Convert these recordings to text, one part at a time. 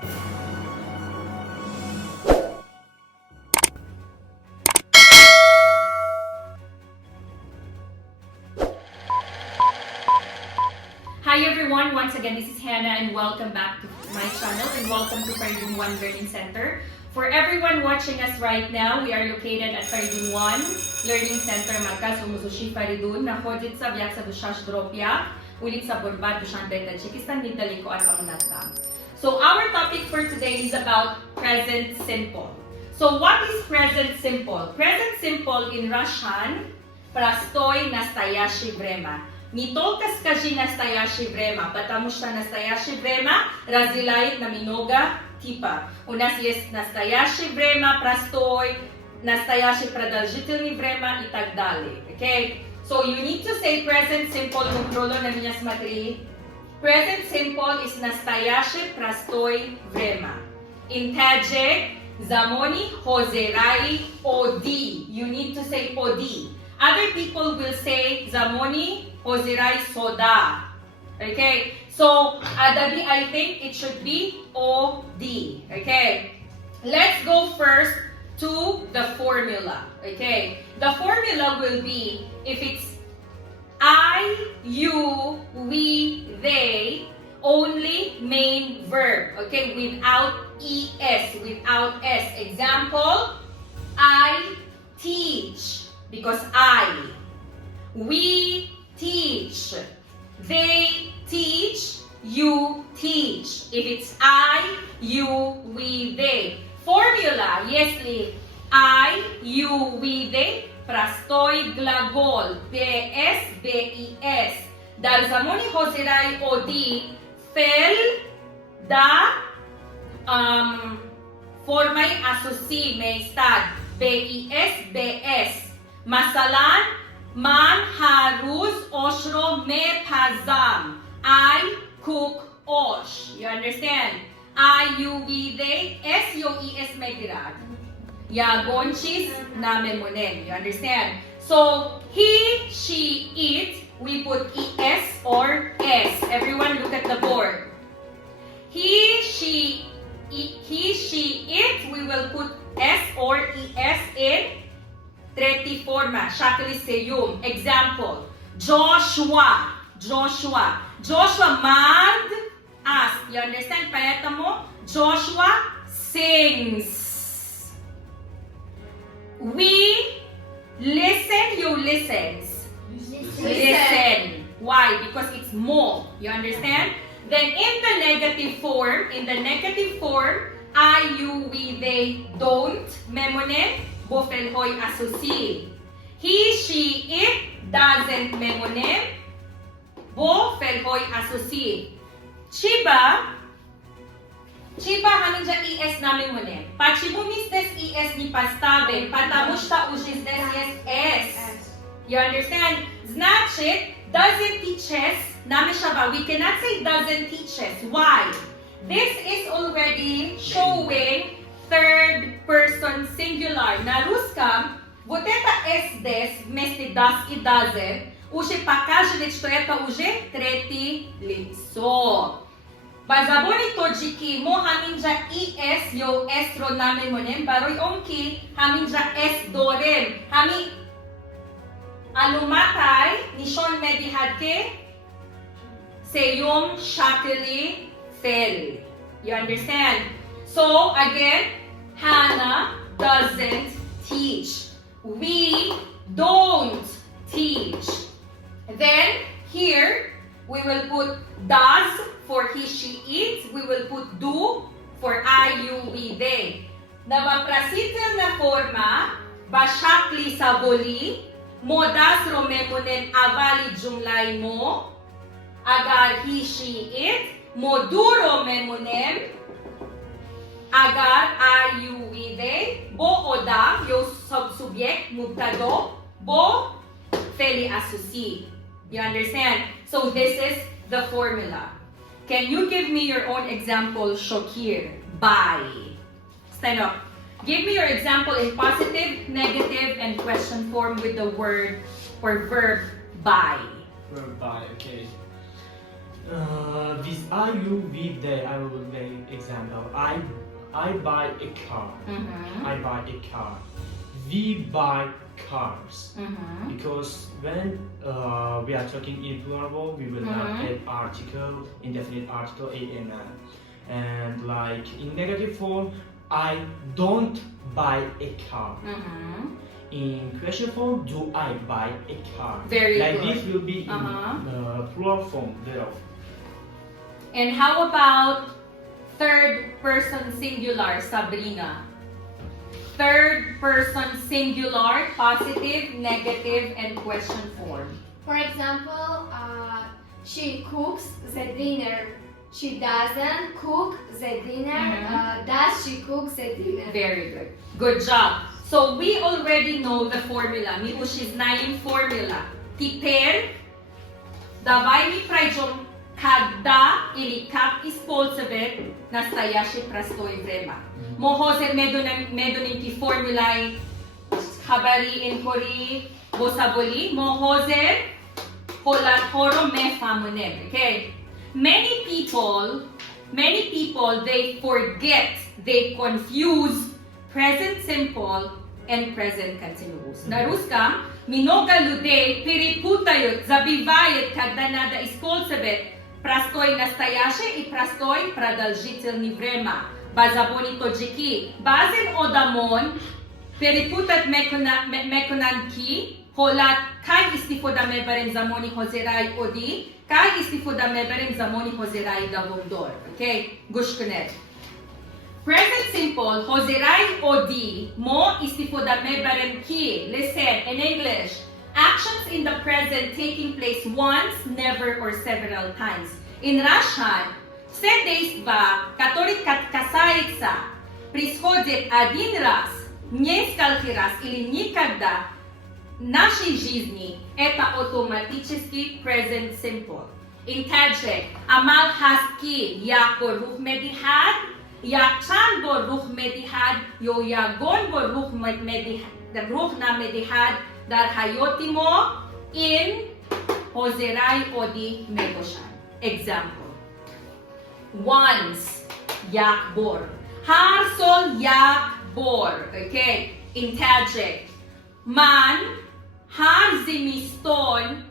Hi everyone, once again this is Hannah and welcome back to my channel and welcome to Paradigm 1 Learning Center. For everyone watching us right now, we are located at Paradigm 1 Learning Center Markaz Umuzushi Faridun, nahodit sa biyak sa Bushash Dropia, ulit sa Burbat, Dushanbe, Tajikistan, Nidaliko at Pamunatang. So our topic for today is about present simple. So what is present simple? Present simple in Russian, простое, настоящее время. Не только скажи настоящее время, потому что настоящее время разделяет на много типа. У нас есть настоящее время, простое, настоящее продолжительное время и так далее. Okay? So you need to say present simple. Контролю на меня смотри. Present simple is настоящее простое время. In Tajik, Замони, ҳозираи, оддӣ. You need to say оддӣ. Other people will say Замони, ҳозираи сода. Okay, so adabi, I think it should be OD. Okay, let's go first to the formula. Okay, the formula will be if it's I, you, we, they, only main verb. Okay, without ES, without S. Example, I teach because I. We teach. They teach. You teach. If it's I, you, we, they. Formula, если I, you, we, they. Простой глагол. BS, BES. Dar Замони, ҳозираи, оддӣ. Fel da formai asosii meistad. BES, BS. Masalan, man haruz oshro mepazam. I cook osh. You understand? I, you, we, they. S, yo, es, megirad. Yagonchis na memonem. You understand? So, he, she, it. We put es or s. Everyone look at the board. He, she, it. We will put s or es in Treti forma, Shakliseyum. Example, Joshua. Joshua mand us. You understand? Paetamo, Joshua sings. We listen, you listens. Listen. Why? Because it's mo. You understand? Then in the negative form, I, you, we, they don't. Memonem. Bofelhoi associe. He, she, it doesn't memonem. Bofelhoi associe. Chiba haninja es na memonem. Почему не здесь es не поставим? Потому что уже здесь есть s. You understand? Значит, doesn't teach us. Namishaba. We cannot say doesn't teach us. Why? This is already showing third person singular. На русском вот это S здесь вместе does и doesn't уже показывает, что это уже третье лицо. Bazaboni toджики мо хаминжа es yo s ро намемонем барои он ки хаминжа s дорем. Ҳами алуматай нишон медиҳад ки сеюм шакли феъл. You understand? So again, Hannah doesn't teach. We don't teach. Then here we will put does for he, she, it. We will put do for I, you, we, they. На въпросителна форма башакли саволи модас ромемонен авали джумлай мо агар he, she, it модуро мемонем agar, I, you, we, they, bo odam, yo subject, mubtado, bo feli associe. You understand? So this is the formula. Can you give me your own example, Shokir? By. Stand up. Give me your example in positive, negative, and question form with the word or verb by. Verb by, okay. With I, you, we, they, I will make example. I buy a car. I buy a car. We buy cars. Because when we are talking in plural, we will not add article, indefinite article, an. And like in negative form, I don't buy a car. In question form, do I buy a car? Very like good. This will be in plural form thereof. And how about third person singular, Sabrina? Third person singular, positive, negative, and question form. For example, she cooks the dinner. She doesn't cook the dinner. Does she cook the dinner? Very good. Good job. So we already know the formula. Мы уже знаем формула. Теперь давай мы пройдем, когда или как использовать настоящее простое время. Можем медуним формулай хабари инкори босаболи. Можем холаторо мефамунем. Okay. Many people, they forget, they confuse present simple and present continuous. На русском много людей перепутают, забивают, когда надо использовать простое настоящее и простое продолжительное время. Базабони тоджики. Базен одамон перепутать меконанки, холат кай истифода меберен замони ҳозираи оддӣ, кай истифода меберем замони ҳозираи давомдор. Okay? Гӯш кунед. Present simple, ҳозираи оддӣ, мо истифода меберем ки, listen, in English, actions in the present taking place once, never, or several times. In Russian, все действия, которые касаются, происходят один раз, несколько раз или никогда, нашей жизни, это автоматически present simple. In Tajik, Amal haski yak boruch medihad, yakchand boruch medihad, yo yagon boruch na medihad, dar hayotimo in ҳозираи оддӣ мебошад. Example. Once, yak bor. Har sol yak bor. Okay. In Tajik, man har зимистон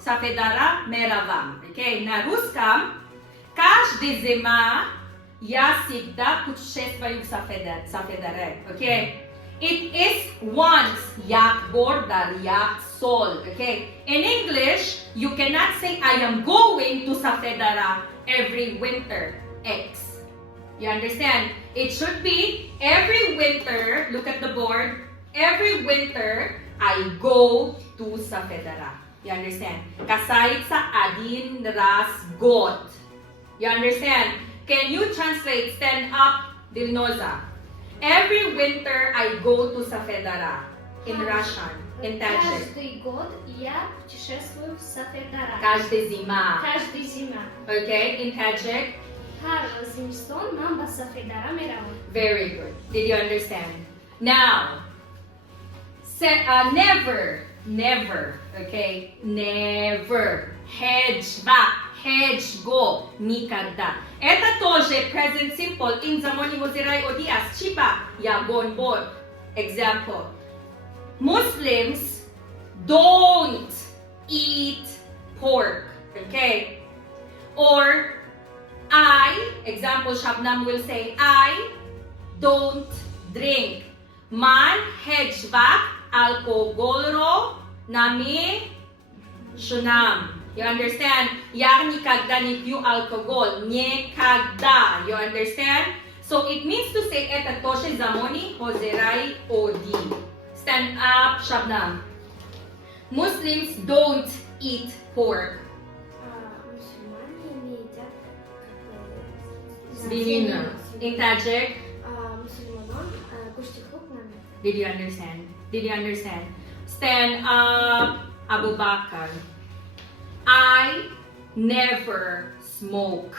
сафедара меравам. Okay, на русском каждый зима я всегда путешествую в Сафедаре. Okay, it is once yak bor dar yak sol. Okay, in English you cannot say I am going to Safedara every winter X. You understand? It should be every winter. Look at the board. Every winter, I go to Safedara. You understand? Kasait sa adin ras got. You understand? Can you translate? Stand up, Dilnoza. Every winter, I go to Safedara. In Russian. In Tajik. Каждый год я путешествую в Сафедара. Каждый зима. Каждый зима. Okay, in Tajik. Har zimston man ba Safedara meravам. Very good. Did you understand? Now, never, okay? Never. Hedge go, никогда. Это тоже present simple in замони ҳозираи оддӣ аст. Чӣ ба ягон бор? Example. Muslims don't eat pork, okay? Or example, Shabnam will say, I don't drink. Man hedgevak alkoholro nami shunam. You understand? Я никогда не пью алкоголь. Никогда. You understand? So it means to say, это тоже замони ҳозираи оддӣ. Stand up, Shabnam. Muslims don't eat pork. Мусульмане не едят Свинину. In Tajik. Мусульманон кушать хлеб не едят. Did you understand? Did you understand? Stand up, Abu Bakr. I never smoke.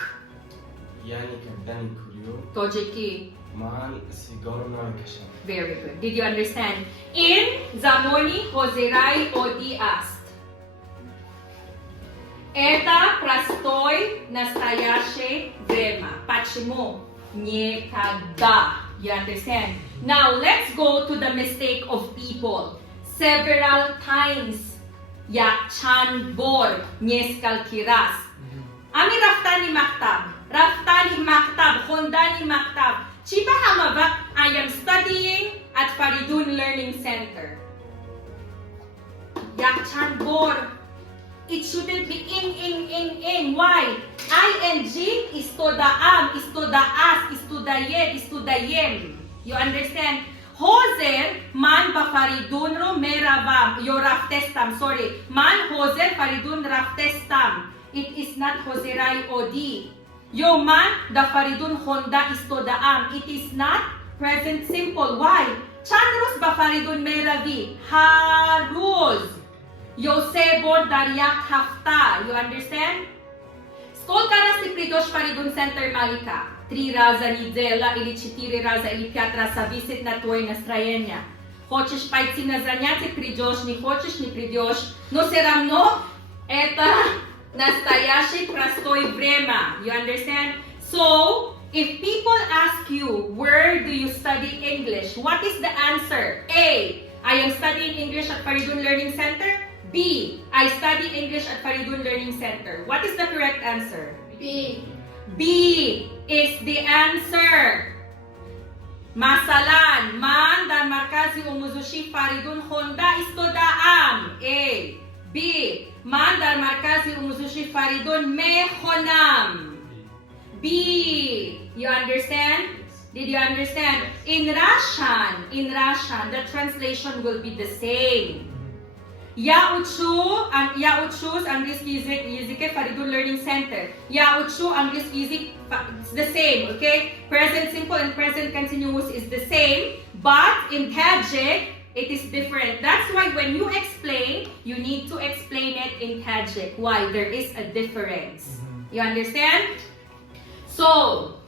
Я никогда не курю. Tojiki. Man сигару намекашам. Very good. Did you understand? In Замони ҳозираи оддӣ аст. Это простое, настоящее время. Почему? Никогда. You understand? Now, let's go to the mistake of people. Several times. Якчанд, несколько раз. Ами рафтани мактаб, хондани мактаб. Chiba hamavak, I am studying at Faridun Learning Center. Yakchand bor. It shouldn't be in. Why? ING is to the am, is to the as, is to the yed, is to the yem. You understand? Hozer man ba Faridun ro meravam. Yo raftestam, sorry. Man hozer Faridun raftestam. It is not ҳозираи оддӣ. Yo man da Faridun honda is to the am. It is not present simple. Why? Chand roz ba Faridun meravi. Har roz. Yo se bor dar yak hafta. You understand? Сколько раз ты придешь в Фаридун Центр Малика? 3 раза неделя или 4 раза или 5 раз, зависит на твое настроение. Хочешь пойти на занятия, придешь, не хочешь, не придешь. Но все равно это настоящее простое время. You understand? So, if people ask you, where do you study English? What is the answer? A, I am studying English at Faridun Learning Center. B, I study English at Faridun Learning Center. What is the correct answer? B. B is the answer. Masalan, man dan markazi umuzushi Faridun Honda istodaan. A. B. Man dan markazi umuzushi Faridun mehonam. B. You understand? Did you understand? In Russian, the translation will be the same. Я учу английский язык Faridun Learning Center. Я учу английский язык, it's the same, okay? Present simple and present continuous is the same, but in Tajik, it is different. That's why when you explain, you need to explain it in Tajik. Why? There is a difference. You understand? So,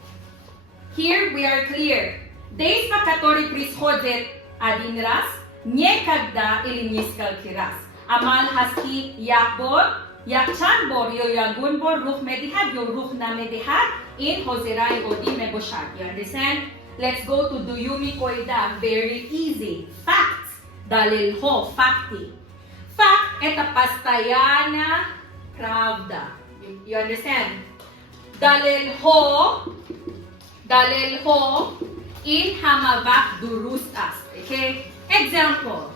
here we are clear. Действие, которое происходит один раз, никогда или несколько раз. Амал хаски якбор, якчанд бор, yo yagun bor, ruh medihad, yo ruh na medihad, in ҳозираи оддӣ мебошад. You understand? Let's go to дуюми қоида. Very easy. Facts. Далилҳо, факты. Fact – это постоянная правда. You understand? Далилҳо, in hamavak durust ast. Okay? Example,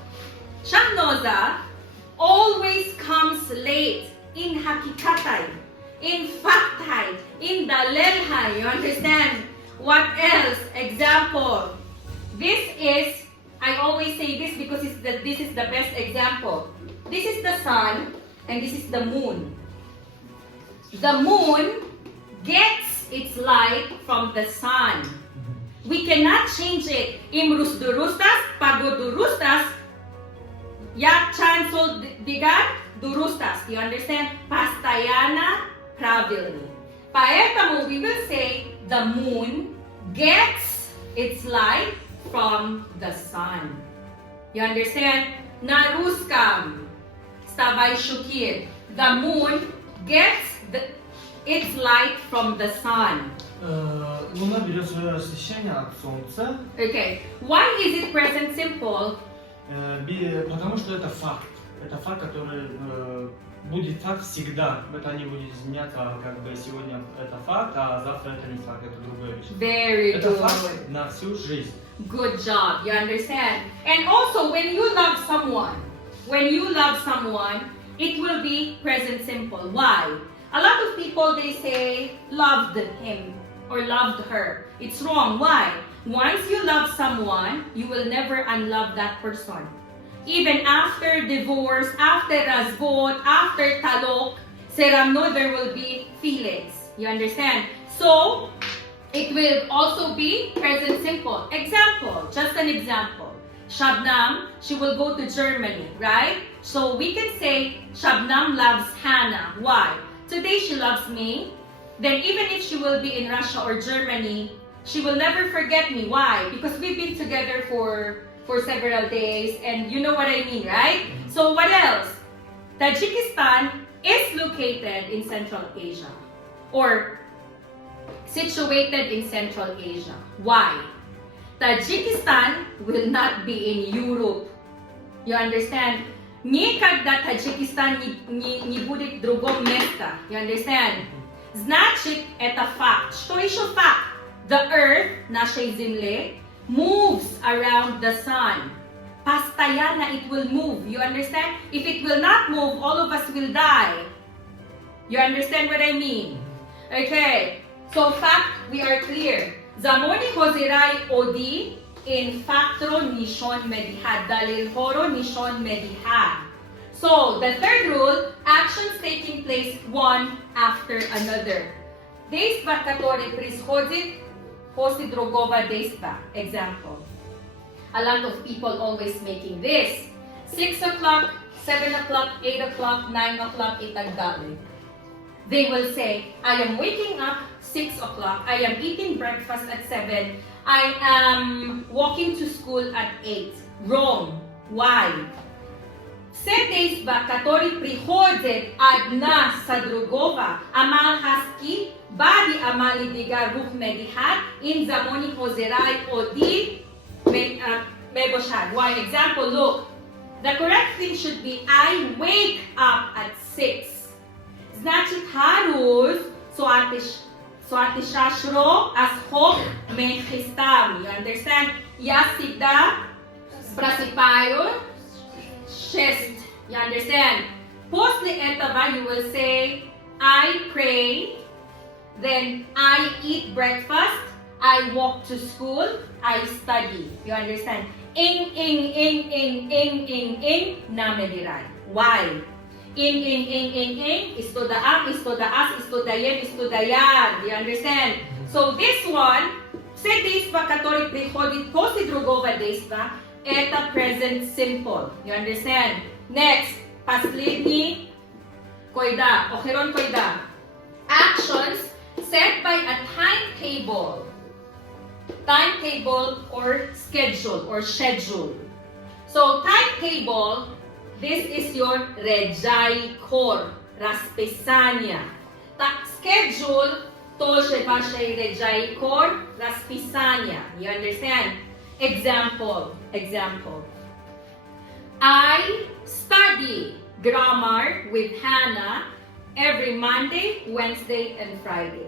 Shahnoza always comes late in hakikatai, in factai, in dalelhai. You understand? What else? Example, this is, I always say this because this is the best example. This is the sun and this is the moon. The moon gets its light from the sun. We cannot change it. Imrus durustas, pagodurustas, yakchand sol digar durustas. You understand? Постоянно правильный. Поэтому we will say the moon gets its light from the sun. You understand? На русском, вставай шукир. The moon gets its light from the sun. Луна берет свое освещение от солнца. Okay. Why is it present simple? Потому что это факт. Это факт, который будет факт всегда. Это не будет изменяться, как бы сегодня это факт, а завтра это не факт, это другое вещь. Very Это good. факт на всю жизнь. Good job. You understand? And also, when you love someone, it will be present simple. Why? A lot of people, they say, loved him or loved her. It's wrong. Why? Once you love someone, you will never unlove that person. Even after divorce, after razvot, after talok, seramno, there will be feelings. You understand? So, it will also be present simple. Example, just an example. Shabnam, she will go to Germany, right? So we can say, Shabnam loves Hannah. Why? Today she loves me. Then even if she will be in Russia or Germany, she will never forget me. Why? Because we've been together for several days, and you know what I mean, right? So what else? Tajikistan, is located in Central Asia or situated in Central Asia. Why? Tajikistan will not be in Europe. You understand? Никогда Таджикистан не будет в другом месте. You understand? Значит, это факт. Что еще факт? The earth, нашей земле, moves around the sun. Постоянно it will move. You understand? If it will not move, all of us will die. You understand what I mean? Okay. So fact, we are clear. Замони, ҳозираи, оддӣ in factro nishon medihad. Dalil horo nishon medihad. So the third rule, actions taking place one after another. Действия, которые происходят после другого действия. Example. A lot of people always making this. 6 o'clock, 7 o'clock, 8 o'clock, 9 o'clock, и так далее. They will say, I am waking up 6 o'clock, I am eating breakfast at 7, I am walking to school at 8. Wrong. Why? Все действия, которые приходят одна со другого, Амал хаски, бади амали дигар рух медихад, in замони ҳозираи, оддӣ мебошад. Why? Example, look. The correct thing should be, I wake up at 6. Значит, harus suatu shashro as hok mechistam. You understand? Я всегда просыпаюсь 6. You understand? После этого you will say, I pray, then I eat breakfast, I walk to school, I study. You understand? In, na megirad. Why? In, istudaan, istudaas, istudayen, istudayar. You understand? So this one, все действия, которые приходят после другого действия, это present simple. You understand? Next, последний, койда, охерон койда. Actions set by a timetable. Timetable or schedule or schedule. So timetable, this is your rejai kor, расписание. Schedule, тоже ваше rejai kor, расписание. You understand? Example. I study grammar with Hannah every Monday, Wednesday, and Friday.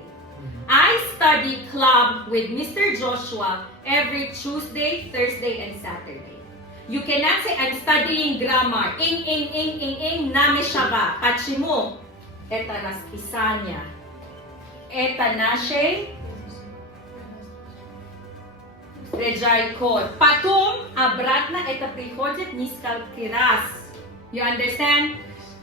I study club with Mr. Joshua every Tuesday, Thursday, and Saturday. You cannot say, I'm studying grammar. Нами шаба. Почему? Это расписание. Это наше рejai kor. Потом, обратно, это приходит несколько раз. You understand?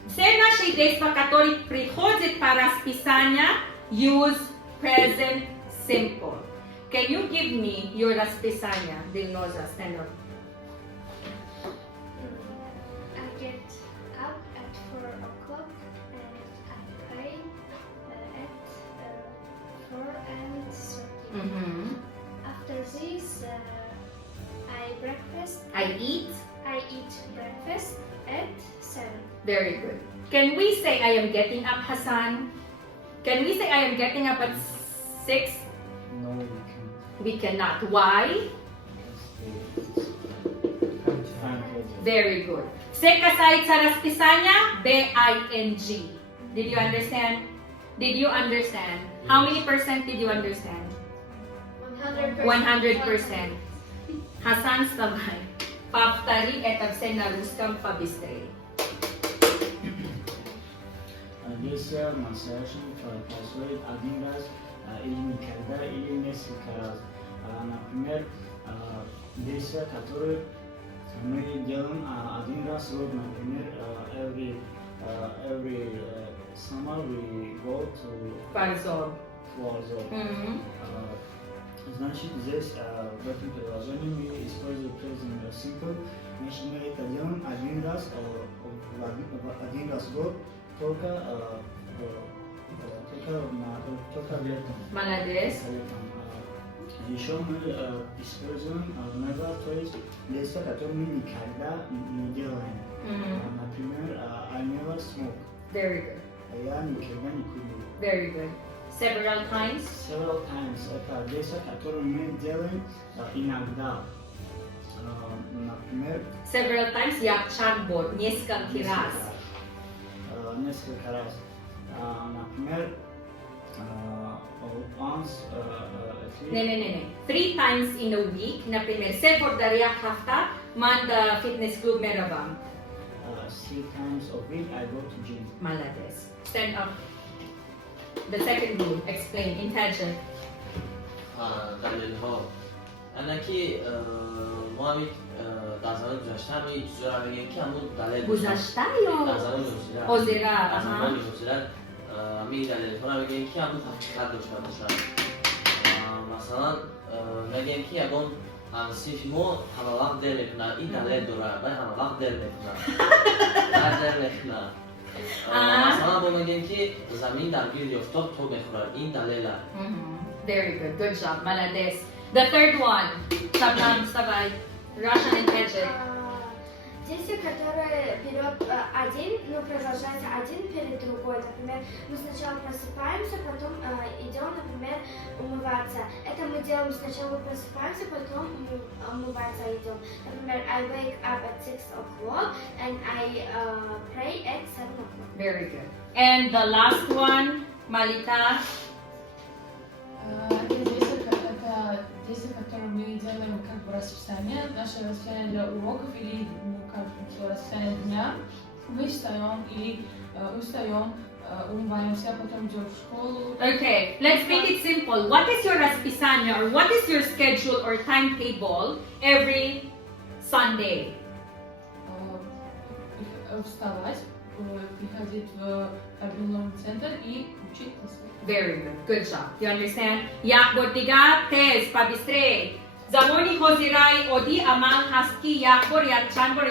Все наши действия, которые приходят по расписанию, use present simple. Can you give me your расписание, Dilnoza? Stand up. I get up at 4 o'clock and I pray at 4:30. After this, I eat breakfast at 7. Very good. Can we say I am getting up, Hassan? Can we say I am getting up at 6? No, we can't. We cannot. Why? Very good. Все касается расписания, B-I-N-G. Did you understand? Did you understand? How many percent did you understand? 100%. 100%. Hassan, вставай. Повтори это все на русском побыстрее. Действие, настоящем, происходит один раз, или никогда, или несколько раз. Например, действия, которые мы делаем один раз в год, например, every summer we go to Фарзор. Фарзор. Значит, здесь в этом приложении мы используем present simple. Значит, мы это делаем один раз в год, только летом. Молодец. Еще мы используем never, то есть действия, которые мы никогда не делаем. Например, I never smoke. Very good. Я никогда не курю. Very good. Several times. Several times. Это действие, которое мы делаем иногда. Например, Several times якчанд, несколько раз. Несколько раз. Например, once a week. 3 times in a week. Например, се повторяк хафта, ман да фитнес клуб меравам. 3 times a week I go to gym. Malades. Stand up. The second rule. Explain. Intelligent. دلیل‌ها الکی ما هم در زمان گذشته هم یک چیزی رو میگیم که همون دلیل گذشته یا در زمان گذشته ҳозира. در زمان گذشته همین دلیل‌ها رو میگیم که همون حقیقت داشته باشن مثلا میگیم که یگان انصیف ما همه وقت دل میکنن این دلیل داره و همه وقت دل میکنن در دل میکنن مثلا ما میگیم که زمین در گیر افتاد تو میخورد این دلیله. Very good. Good job. Malades. The third one. Sabnam, Savai. Russian intelligent. Действие, которое берет один, но продолжается один перед другой. Например, мы сначала просыпаемся, потом идем, например, умываться. Это мы делаем сначала просыпаемся, потом умываться идем. Например, I wake up at 6 o'clock and I pray at 7 o'clock. Very good. And the last one, Malika. Это действие, которое мы делаем как бы расписание, наше расписание для уроков или расписание дня. Мы встаем или устаем, умываемся, потом идем в школу. Okay, let's make it simple. What is your расписание or what is your schedule or timetable every Sunday? Вставать, приходить в обменный центр и учить классы. Very good. Good job. You understand? Yak botiga tez pabistre. Zamoni ҳозираи оддӣ амал ҳаст ки як бор якчанд бор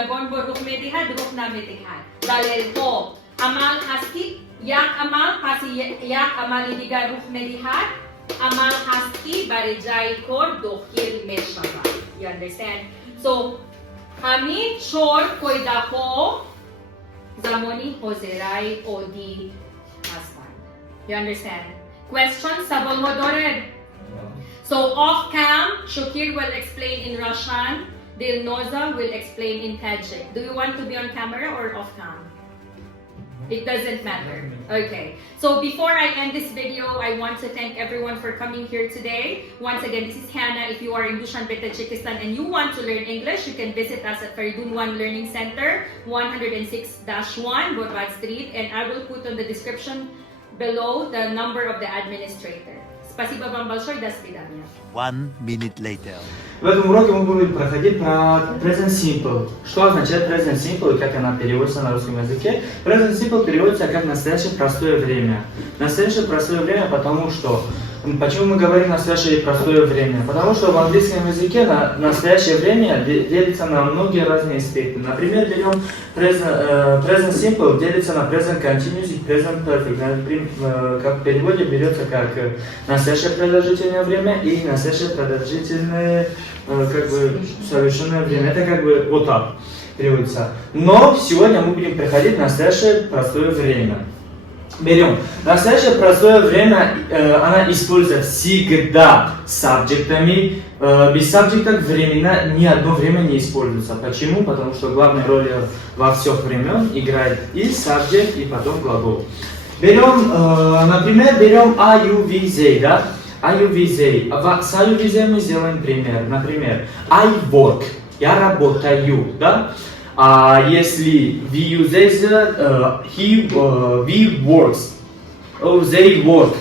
ягон бор рух медиҳад рух намедиҳад. Далелҳо амал ҳаст ки як амал паси як амали дигар рух медиҳад. Амал ҳаст ки барои ҷайи кор дохил мешавад. You understand? So ҳамин чор қоидаҳо замони ҳозираи оддӣ ҳастанд. You understand? Question? Savolҳо доред? So off cam, Shukir will explain in Russian, Dilnoza will explain in Tajik. Do you want to be on camera or off cam? It doesn't matter. Okay. So before I end this video, I want to thank everyone for coming here today. Once again, this is Hannah. If you are in Dushanbe, Tajikistan and you want to learn English, you can visit us at Faridun 1 Learning Center, 106-1, Borvat Street, and I will put on the description below the number of the administrator. Спасибо вам большое, до свидания. 1 minute later. В этом уроке мы будем проходить про present simple. Что означает present simple и как она переводится на русском языке? Present simple переводится как настоящее простое время. Настоящее простое время, потому что... Почему мы говорим настоящее простое время? Потому что в английском языке настоящее время делится на многие разные аспекты. Например, берем present simple, делится на present continuous и present perfect. Например, как в переводе берется как настоящее продолжительное время и настоящее продолжительное как бы совершенное время. Это как бы вот так переводится. Но сегодня мы будем проходить настоящее простое время. Берем. Настоящее простое время, она используется всегда с сабжектами. Без сабжектов времена ни одно время не используется. Почему? Потому что главную роль во всех времен играет и сабжект, и потом глагол. Берем, например, берем are you with, да? Are you with? С are you with мы сделаем пример. Например, I work. Я работаю, да? А если we use we works, they work,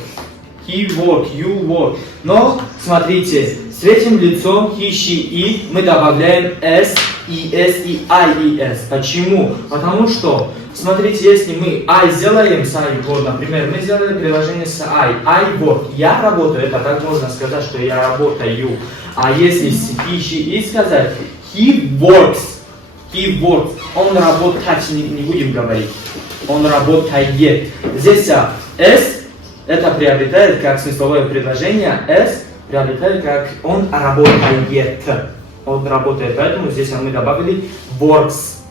he work, you work. Но смотрите, с третьим лицом he, she, it мы добавляем s, es и I и s. Почему? Потому что, смотрите, если мы I сделаем с I work, например, мы сделали приложение с I work, я работаю, это так можно сказать, что я работаю. А если с he, she, it сказать, he works. He works. Он работает, не будем говорить. Он работает. Здесь S это приобретает как смысловое предложение. S приобретает как он работает. Он работает. Поэтому здесь мы добавили works.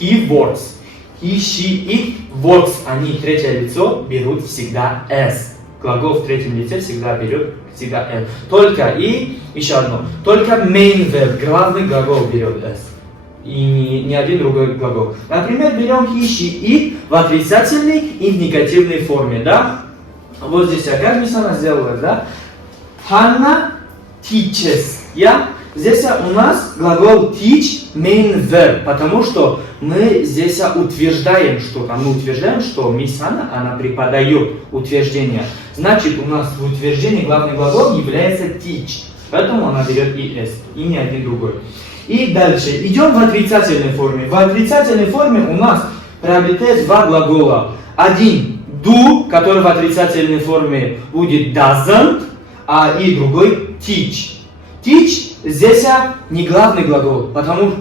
He works. he, she, it, works, они, третье лицо, берут всегда s. Глагол в третьем лице всегда берет всегда s. Только и еще одно. Только main verb, главный глагол берет s. И ни один другой глагол. Например, берем he, she, it в отрицательной и в негативной форме, да? Вот здесь, как Мисс Анна сделала, да? Hannah teaches. Здесь у нас глагол teach main verb, потому что мы здесь утверждаем что-то. Мы утверждаем, что Мисс Анна, она преподает утверждение. Значит, у нас в утверждении главный глагол является teach. Поэтому она берет es, и ни один другой. И дальше. Идем в отрицательной форме. В отрицательной форме у нас приобретает два глагола. Один do, который в отрицательной форме будет doesn't, и другой teach. Teach здесь не главный глагол.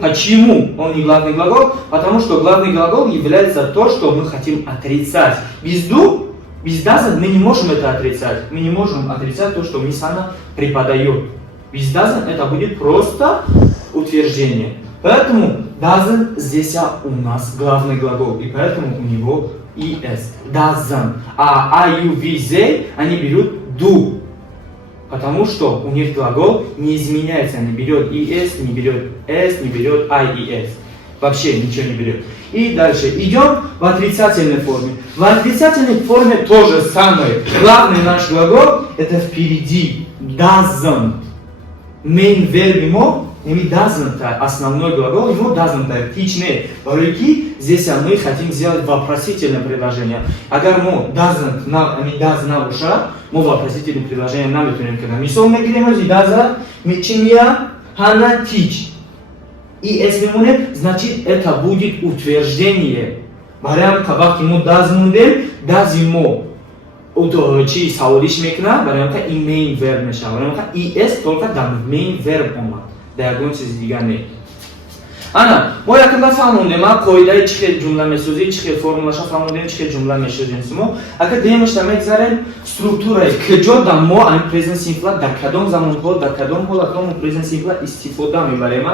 Почему он не главный глагол? Потому что главный глагол является то, что мы хотим отрицать. Без do, без doesn't мы не можем это отрицать. Мы не можем отрицать то, что Мисс Анна преподает. Без doesn't это будет просто утверждение. Поэтому doesn't здесь у нас главный глагол. И поэтому у него es. Doesn't. А you, we, they, они берут do. Потому что у них глагол не изменяется. Не берет es, не берет s, не берет и s. Вообще ничего не берет. И дальше. Идем в отрицательной форме. В отрицательной форме то же самое. Главный наш глагол это впереди. Doesn't. Main verb ему doesn't. Основной глагол ему doesn't. Teach не. Вопреки здесь мы хотим сделать вопросительное предложение. Агар мы doesn't does уша, мы вопросительное предложение нам бетунем когда. Мисол мегирад doesn't, мечемия Hannah teach. И если мы значит это будет утверждение. Барям кабак ему doesn't does ему. Чи саулиш мекна, барям ка и main verb меша. Барям ка es только дан main verb омад. Дагон чиз дигар не. Ана, мо якунда фаҳмондем, қоидаи чӣ хел ҷумла месозӣ, чӣ хел формулаша фаҳмондем, чӣ хел ҷумла мешозем. Мо ака демашта мегзарем структураи куҷо дар мо ан present simple дар кадом замонҳо, дар кадом ҳолатҳо мо present simple истифода мебарем.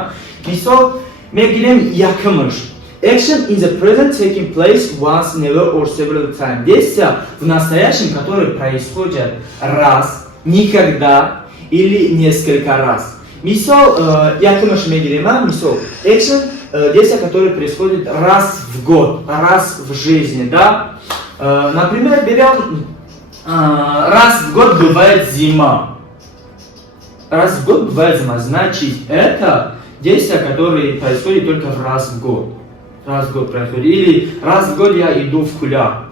Мисол мегирем якумаш. Action in the present taking place once, never or several times. Действия в настоящем, которые происходят раз, никогда или несколько раз. Мисол, якумаш мегирем, мисол, action, действия, которые происходят раз в год, раз в жизни, да? Например, берем, раз в год бывает зима. Раз в год бывает зима, значит, это действия, которые происходят только раз в год. Раз в год происходит. Или раз в год я иду в куля.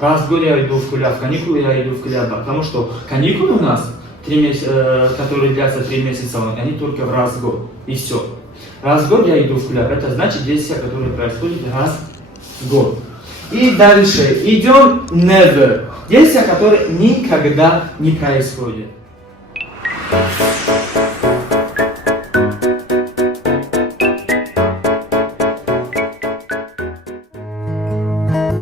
Раз в год я иду в куля. В каникулы я иду в куля. Потому что каникулы у нас, которые длятся 3 месяца, они только в раз в год. И все. Раз в год я иду в куля. Это значит действия, которые происходят раз в год. И дальше идем never. Действия, которые никогда не происходят.